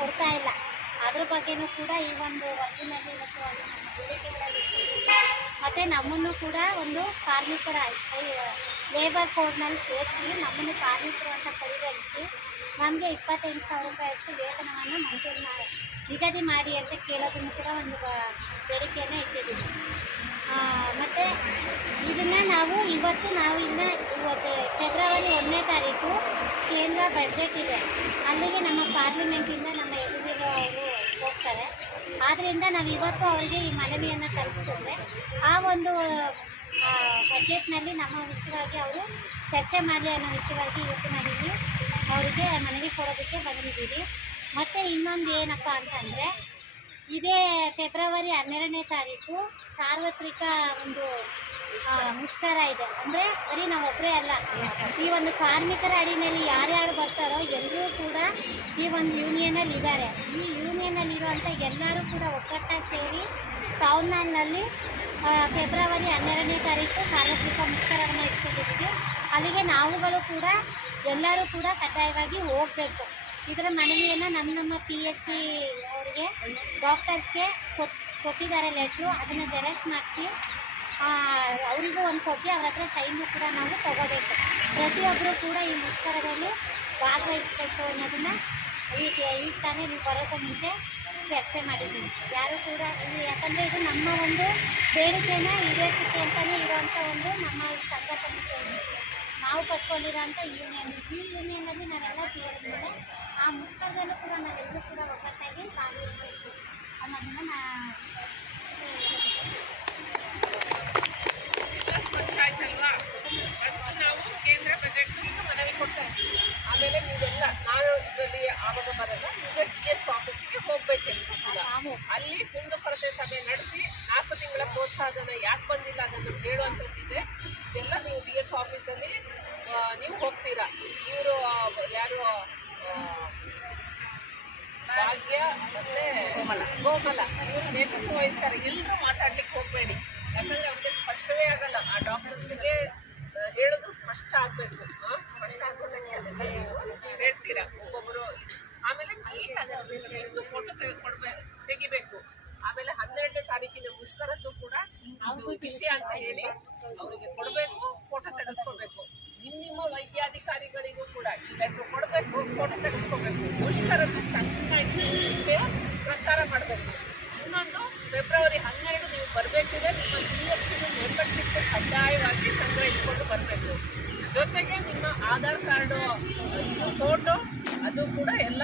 ಕೊಡ್ತಾ ಇಲ್ಲ. ಅದ್ರ ಬಗ್ಗೆನೂ ಕೂಡ ಈ ಒಂದು ವರದಿನಲ್ಲಿ ಇವತ್ತು ಅದು ನಮ್ಮ ಬೇಡಿಕೆಗಳಲ್ಲಿ ಮತ್ತು ನಮ್ಮನ್ನು ಕೂಡ ಒಂದು ಕಾರ್ಮಿಕರ ಲೇಬರ್ ಕೋಡ್ನಲ್ಲಿ ಸೇರಿಸಿ ನಮ್ಮನ್ನು ಕಾರ್ಮಿಕರು ಅಂತ ಪರಿಗಣಿಸಿ ನಮಗೆ 28,000 ರೂಪಾಯಿಯಷ್ಟು ವೇತನವನ್ನು ಮಂಜೂರು ನಿಗದಿ ಮಾಡಿ ಅಂತ ಕೇಳೋದನ್ನು ಕೂಡ ಒಂದು ಬೇಡಿಕೆಯನ್ನು ಇಟ್ಟಿದ್ದೀವಿ. ಮತ್ತು ಇದನ್ನು ಇವತ್ತು ಫೆಬ್ರವರಿ 1ನೇ ತಾರೀಕು ಕೇಂದ್ರ ಬಜೆಟ್ ಇದೆ. ಅಲ್ಲಿಗೆ ನಮ್ಮ ಪಾರ್ಲಿಮೆಂಟಿಂದ ನಮ್ಮ ಯದುವೀರ್ ಅವರು ಹೋಗ್ತಾರೆ. ಆದ್ದರಿಂದ ನಾವು ಇವತ್ತು ಅವರಿಗೆ ಈ ಮನವಿಯನ್ನು ತಲುಪಿಸಿದ್ರೆ ಆ ಒಂದು ಬಜೆಟ್ನಲ್ಲಿ ನಮ್ಮ ವಿಷಯವಾಗಿ ಅವರು ಚರ್ಚೆ ಮಾಡಲಿ ಅನ್ನೋ ವಿಷಯವಾಗಿ ಇವತ್ತು ನಾವಿಲ್ಲಿ ಅವರಿಗೆ ಮನವಿ ಕೊಡೋದಕ್ಕೆ ಬಂದಿದ್ದೀವಿ. ಮತ್ತು ಇನ್ನೊಂದು ಏನಪ್ಪ ಅಂತಂದರೆ, ಇದೇ ಫೆಬ್ರವರಿ 12ನೇ ತಾರೀಕು ಸಾರ್ವತ್ರಿಕ ಒಂದು ಮುಷ್ಕರ ಇದೆ. ಅಂದರೆ ಬರೀ ನಾವೊಬ್ಬರೇ ಅಲ್ಲ, ಈ ಒಂದು ಕಾರ್ಮಿಕರ ಅಡಿನಲ್ಲಿ ಯಾರ್ಯಾರು ಬರ್ತಾರೋ ಎಲ್ಲರೂ ಕೂಡ ಈ ಒಂದು ಯೂನಿಯನಲ್ಲಿ ಇದ್ದಾರೆ. ಈ ಯೂನಿಯನಲ್ಲಿ ಇರುವಂಥ ಎಲ್ಲರೂ ಕೂಡ ಒಕ್ಕಟ್ಟಾಗಿ ಸೇರಿ ಟೌನ್ ಹಾಲ್ನಲ್ಲಿ ಫೆಬ್ರವರಿ 12ನೇ ತಾರೀಕು ಸಾರ್ವತ್ರಿಕ ಮುಷ್ಕರವನ್ನು ಇಟ್ಕೊಂಡಿದ್ದೀವಿ. ಅಲ್ಲಿಗೆ ನಾವುಗಳು ಕೂಡ ಎಲ್ಲರೂ ಕೂಡ ಕಡ್ಡಾಯವಾಗಿ ಹೋಗಬೇಕು. ಇದರ ಮನವಿಯನ್ನು ನಮ್ಮ PHC ಅವರಿಗೆ ಡಾಕ್ಟರ್ಸ್ಗೆ ಕೊಟ್ಟಿದ್ದಾರೆ ಲೆಟ್ರು. ಅದನ್ನು ಜೆರಾಕ್ಸ್ ಮಾಡಿಸಿ ಅವರಿಗೂ ಒಂದು ಕೊಟ್ಟು ಅವ್ರ ಹತ್ರ ಸೈನು ಕೂಡ ನಾವು ತಗೋಬೇಕು. ಪ್ರತಿಯೊಬ್ಬರು ಕೂಡ ಈ ಮುಷ್ಕರದಲ್ಲಿ ಭಾಗವಹಿಸಬೇಕು ಅನ್ನೋದನ್ನು ಈಗ ತಾನೇ ನೀವು ಬರೋಕ್ಕೂ ಮುಂಚೆ ಚರ್ಚೆ ಮಾಡಿದ್ದೀವಿ. ಯಾರು ಕೂಡ ಯಾಕಂದರೆ ಇದು ನಮ್ಮ ಒಂದು ಬೇಡಿಕೆನ ಈಡೇರಿಕೆ ಅಂತಲೇ ಇರುವಂಥ ಒಂದು ನಮ್ಮ ಸಂಘ ಸಂಸ್ಥೆ ನಾವು ಕಟ್ಕೊಂಡಿರೋಂಥ ಯೂನಿಯನ್. ಈ ಯೂನಿಯನ್ನಲ್ಲಿ ನಾವೆಲ್ಲ ಸೇರಿದ್ಮೇಲೆ ಆ ಮುಷ್ಕರದಲ್ಲೂ ಕೂಡ ನಾವೆಲ್ಲರೂ ಕೂಡ ಒಗ್ಗಟ್ಟಾಗಿ ಭಾಗವಹಿಸಬೇಕು ಅನ್ನೋದನ್ನು ನಾವು ಕೇಂದ್ರ ಬಜೆಟ್ ಮನವಿ ಕೊಡ್ತಾರೆ. ಆಮೇಲೆ ನೀವೆಲ್ಲ ನಾನು ಇದರಲ್ಲಿ ಆವಾಗ ಬರಲ್ಲ, ಈಗ DH ಆಫೀಸಿಗೆ ಹೋಗ್ಬೇಕು. ಅಲ್ಲಿ ಕುಂದುಕೊರತೆ ಸಭೆ ನಡೆಸಿ 4 ತಿಂಗಳ ಪ್ರೋತ್ಸಾಹನ ಯಾಕೆ ಬಂದಿಲ್ಲ ಅದನ್ನು ಹೇಳುವಂಥದ್ದಿದೆ. ಇದೆಲ್ಲ ನೀವು DH ಆಫೀಸಲ್ಲಿ ನೀವು ಹೋಗ್ತೀರಾ. ಇವರು ಯಾರು ಭಾಗ್ಯ ಮತ್ತೆ ಗೋಮಲ ಇವರು ನೇತೃತ್ವ ವಹಿಸ್ತಾರೆ. ಎಲ್ಲರೂ ಮಾತಾಡ್ಲಿಕ್ಕೆ ಹೋಗಬೇಡಿ, ಯಾಕಂದ್ರೆ ಅವ್ರಿಗೆ ಸ್ಪಷ್ಟವೇ ಆಗಲ್ಲ. ಆ ಡಾಕ್ಟರ್ಸ್ಗೆ ಹೇಳೋದು ಸ್ಪಷ್ಟ ಆಗಬೇಕು. ಸ್ಪಷ್ಟ ಆಗೋದಕ್ಕೆ ಅದೆಲ್ಲ ನೀವು ಹೇಳ್ತೀರಾ ಒಬ್ಬೊಬ್ಬರು. ಆಮೇಲೆ ನೀಟಾಗಿ ಫೋಟೋ ತೆಗಿಬೇಕು. ಆಮೇಲೆ 12ನೇ ತಾರೀಕಿನ ಮುಷ್ಕರದ್ದು ಕೂಡ ವಿಷಯ ಅಂತ ಹೇಳಿ ಅವರಿಗೆ ಕೊಡಬೇಕು, ಫೋಟೋ ತೆಗೆಸ್ಕೋಬೇಕು. ನಿಮ್ಮ ವೈದ್ಯಾಧಿಕಾರಿಗಳಿಗೂ ಕೂಡ ಈ ಲೆಟ್ರ್ ಕೊಡಬೇಕು, ಫೋಟೋ ತೆಗೆಸ್ಕೋಬೇಕು. ಮುಷ್ಕರದ್ದು ಚೆನ್ನಾಗಿ ವಿಷಯ ಪ್ರಚಾರ ಮಾಡಬೇಕು. ಇನ್ನೊಂದು ಫೆಬ್ರವರಿ 12 ನೀವು ಬರಬೇಕಿದೆ. ನಿಮ್ಮ PHC ಮೆಂಬರ್ಶಿಪ್ ಕಡ್ಡಾಯವಾಗಿ ಸಂಗ್ರಹಿಸಿಕೊಂಡು ಬರಬೇಕು. ಜೊತೆಗೆ ನಿಮ್ಮ ಆಧಾರ್ ಕಾರ್ಡು ಫೋಟೋ ಅದು ಕೂಡ ಎಲ್ಲ